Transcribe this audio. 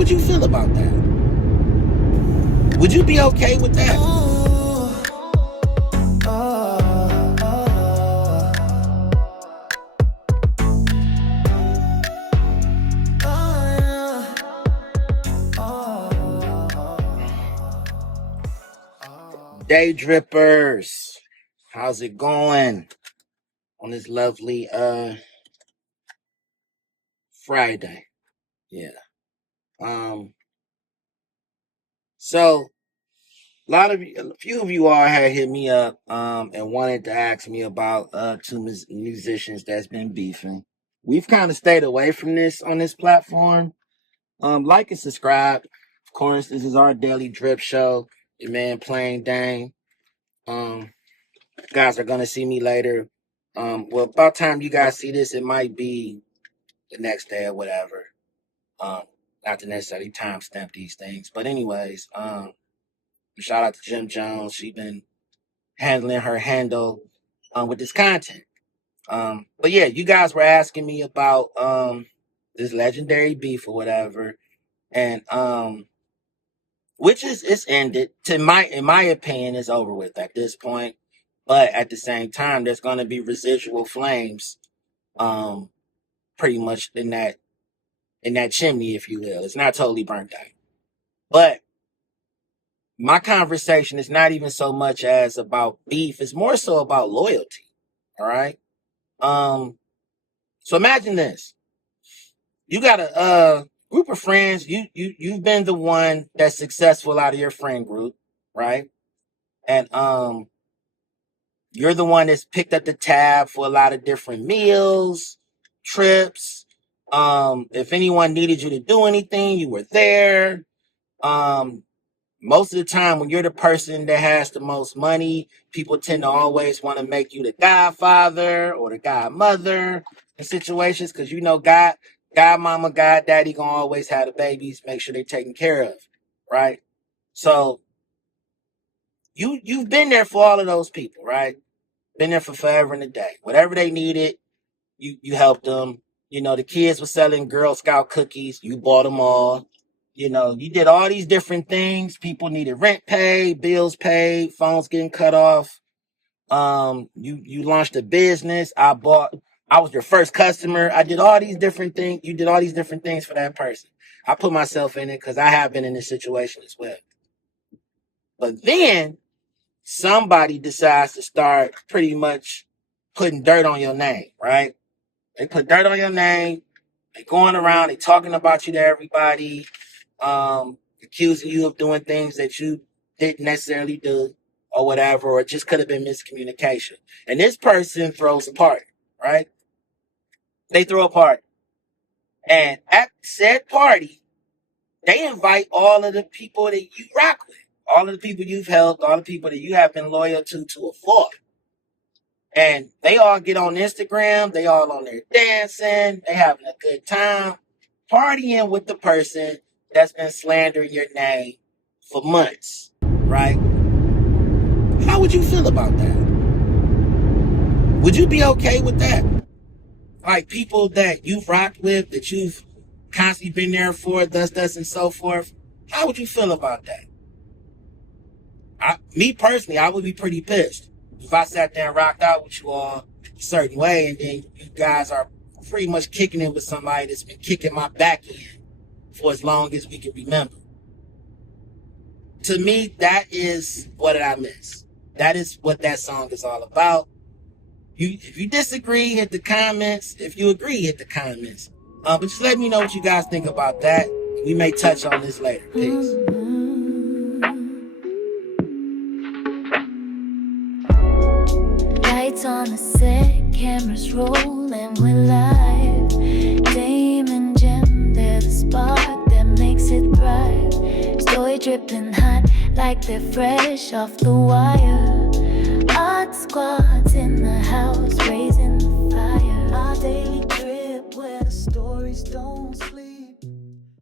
would you feel about that? Would you be okay with that? Day drippers, how's it going on this lovely Friday? Yeah. So a few of you all had hit me up and wanted to ask me about two musicians that's been beefing. We've kind of stayed away from this on this platform. Like and subscribe. Of course, this is our daily drip show. Your man Plain Dane. Guys are gonna see me later. Well, about time you guys see this, it might be the next day or whatever. Not to necessarily timestamp these things, but anyways, shout out to Jim Jones. She been handling her handle with this content. But yeah, you guys were asking me about this legendary beef or whatever, and which is it's ended. In my opinion, it's over with at this point. But at the same time, there's going to be residual flames, pretty much in that chimney, if you will. It's not totally burnt out. But my conversation is not even so much as about beef. It's more so about loyalty. All right. So imagine this. You got a group of friends. You've been the one that's successful out of your friend group, right? And you're the one that's picked up the tab for a lot of different meals, trips. If anyone needed you to do anything, you were there. Most of the time when you're the person that has the most money, people tend to always want to make you the godfather or the godmother in situations because you know God mama, God daddy gonna always have the babies, make sure they're taken care of, right? So you've been there for all of those people, right? Been there for forever and a day. Whatever they needed, you helped them. You know, the kids were selling Girl Scout cookies, you bought them all. You know, you did all these different things. People needed rent paid, bills paid, phones getting cut off. You launched a business. I was your first customer. I did all these different things. You did all these different things for that person. I put myself in it because I have been in this situation as well. But then somebody decides to start pretty much putting dirt on your name, right? They put dirt on your name. They going around, they talking about you to everybody, accusing you of doing things that you didn't necessarily do or whatever, or it just could have been miscommunication. And this person throws a party, right? They throw a party. And at said party, they invite all of the people that you rock with, all of the people you've helped, all the people that you have been loyal to a fault. And they all get on Instagram. They all on there dancing. They having a good time, partying with the person that's been slandering your name for months, right? How would you feel about that? Would you be okay with that? Like people that you've rocked with, that you've constantly been there for, thus, and so forth. How would you feel about that? Me personally, I would be pretty pissed if I sat there and rocked out with you all a certain way, and then you guys are pretty much kicking it with somebody that's been kicking my back in for as long as we can remember. To me, that is what I miss. That is what that song is all about. If you disagree, hit the comments. If you agree, hit the comments. But just let me know what you guys think about that. We may touch on this later. Peace. Lights on the set, cameras rolling, we're live. Dame and Jim, they're the spark that makes it thrive. Story dripping hot like they're fresh off the wire. Art squads in the house, raising